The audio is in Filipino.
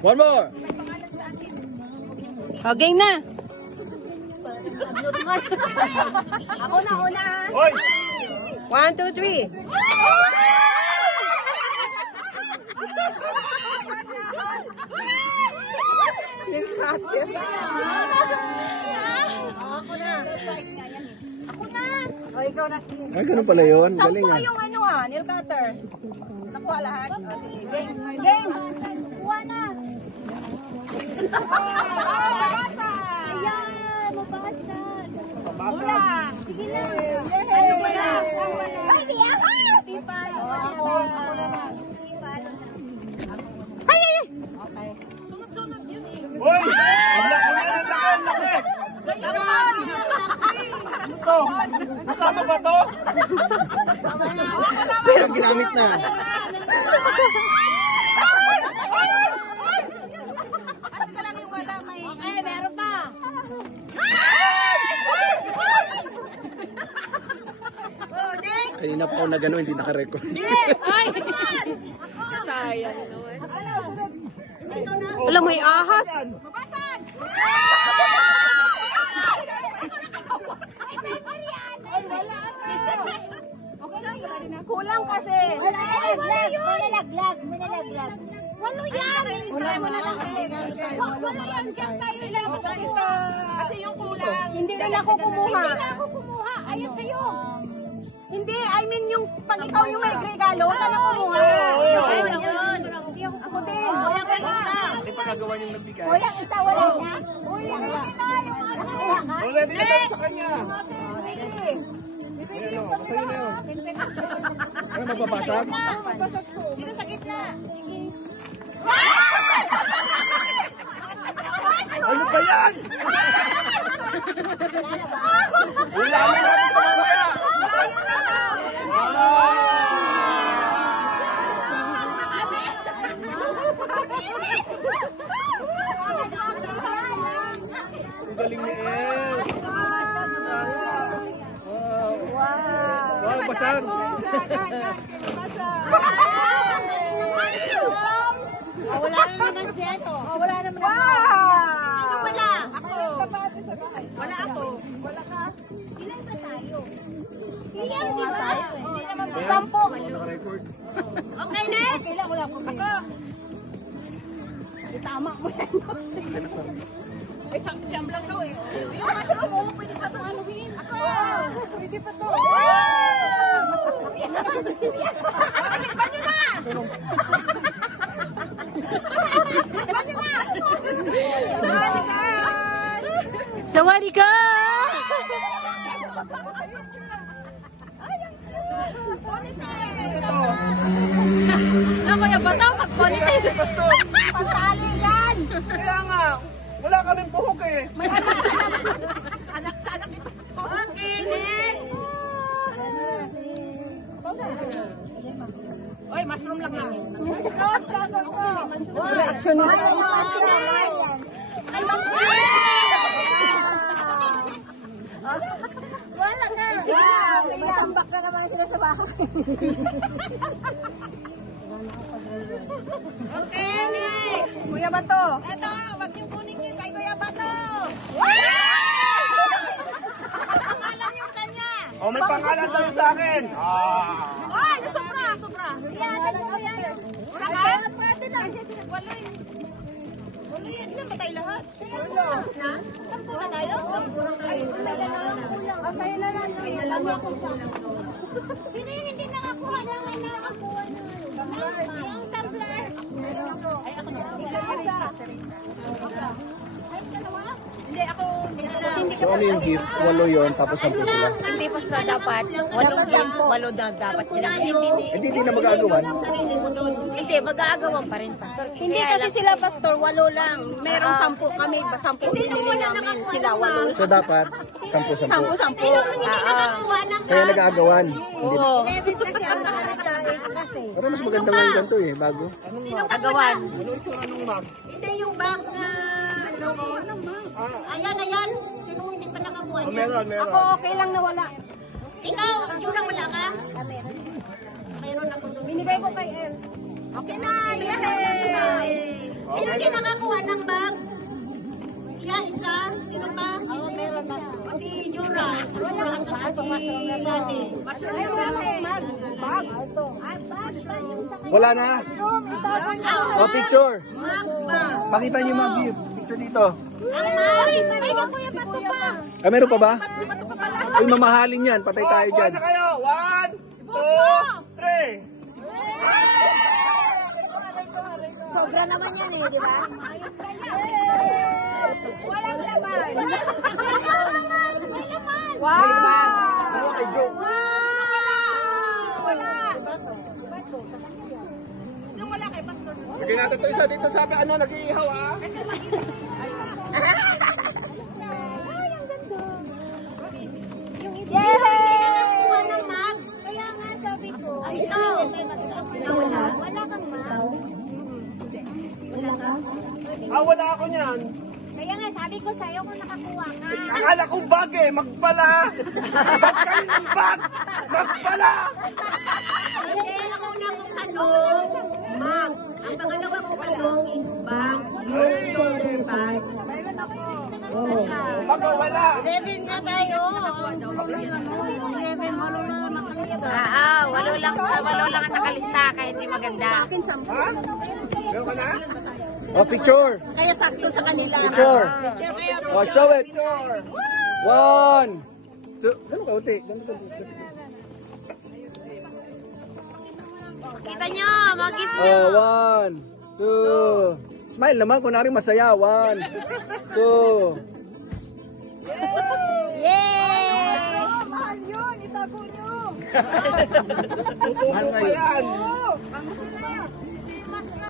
One more. O, game na. Ako na una. Hoy! 1, 2, 3. Ako na. Ako na. O, ikaw na. Ay, ganun pala yun. Galing Sampo ah. yung ano nail cutter. Nakuha lahat. O, sige, game. Game. Kuha na. Mabasag. Ayan, mabasag. Kulang. Sige na. Ano mo na? Ay, di ako. Ako naman. Okay. Sunod-sunod yun eh. Hoy! Ang laki na, ang laki! Ito, kasama ba to? Pero ginamit na. Kasi ka lang yung wala may... Okay, meron pa. Oh, next. Kanina pa ako na gano'n, hindi naka-record. Ay! Sayang naman. Alam mo, may ahas. Mabasag! Kulang kasi. Wala yun. Manalaglag. Manalaglag. Walo yan. Wala mo na lang. Walo yan. Diyan tayo lang. Kasi yung kulang. Hindi na ako kumuha. Hindi na ako kumuha. Ayun sa'yo. Hindi, I mean yung pag ikaw yung may regalo, ka na kumuha. Ako din. Walang isa. Hindi pa gagawa yung nagbigay. Walang isa, wala na. Walang isa yung ano. Wala din ito sa kanya. Sige. Ayan o, sa'yo na yun. Ano, mapapasag? Dito sa gitna. Ano ba yan? Ulamin natin ito mamaya. Ang galing ni El. Wow, basag. Wala na naman siya to. Wala naman ako. Sino wala? Ako. Wala ako. Wala ka. Ilan ba tayo? Ilan di ba? Hindi naman po. 10. Naka-record. Okay, next. Okay lang, wala akong ako. Tama mo yan. Ay, siyam lang daw eh. Yung masarap mo, pwede pa itong anuhin. Ako. Pwede pa ito. Iba nyo na! Iba nyo na! Sawadi ka! Alam ko yung bata, mag-ponytail. Pasali yan! Kaya nga, wala kaming buhok eh. Anak sa anak si Pastor. Okay, next! Oy, mushroom lang lang. Action na. Wala ka. May tambak na naman sila sa bahay. Okay, next. Kuya Bato. Eto, wag niyo kunin yun kay Kuya Bato. Pangalan yung kanya. Oh, may pangalan daw sa akin. Ay, sobra, sobra. Yan, yan. Wala ka? Pwede na. Wala yun. Wala yan. Ilan ba tayo lahat? Ha? Sampu na tayo? Sampu na tayo. Kayo na lang. Sino yung hindi nakakuha na? May nakakuha na. Yung tumbler. Ay, ako na. Ay, dalawa? Hindi, ako. Hindi So ano yung gift? 8 yun, tapos 10 sila. Hindi pa sila dapat. Walo na dapat sila. Hindi na magagawan. Hindi, mag-aagawan pa rin, Pastor. Hindi kasi sila, Pastor, 8 lang. Merong 10 kami, 10 binili namin. Sila 8. So dapat 10-10. 10. Kaya nag-aagawan. Hindi. Oo. Kasi ang kasi. Pero mas maganda nga yung ganito eh, bago. Agawan. Ano itsura nung ma'am? Hindi yung bag na logo. Ayan, ayan. Sino hindi pa nakakuha niya? Meron, meron. Ako okay lang na wala. Ikaw, yun na wala ka? Meron ako. Binigay ko kay El. Okay na, yay! Sino hindi nakakuha ng bag? Siya, isa? Sino pa? Oo, meron ba? Si Jura. Jura at saka si Lani. Bag. Wala na. O, picture. Mag. Pakita niyo mga view. Picture dito. Ang mag. Ay, Kuya Bato pa. Ah, meron pa ba? Si Bato pa pala. Ay, mamahalin yan. Patay tayo dyan. kayo. 1, 2, 3. Sobra naman yan eh, di ba? Walang laman. May laman. Wow! Ano kay Joe? Wala. Yung wala kay Pastor. Bigyan natin ito isa dito sa ano, nag-iihaw ah. Yay! Nakakuha ng mag. Kaya nga sabi ko. Ito. Wala. Wala kang mag. Wala ka? Ah, wala ako niyan. Kaya nga sabi ko sa'yo kung nakakuha ka. Akala ko bag eh, magpala. Bag kayo ng bag. Magpala. Hindi, ang una kong tanong, mag. Ang pangalawa kong tanong is bag. Yung shoulder bag. Mayroon ako. Bag oh, wala. 11 nga tayo. 11, walo na nakalista. Walo lang ang nakalista kaya hindi maganda. Ha? Meron ka na? O, picture. Kaya sakto sa kanila. Picture. Share kayo. O, show it. 1, 2. Ganun ka, uti. Ganun ka. Kita nyo, mag-gift O, 1, 2. Smile naman, kunwari masaya. 1, 2. Yay! Mahal yun, itago nyo. Mahal ngayon. Ayan. Ang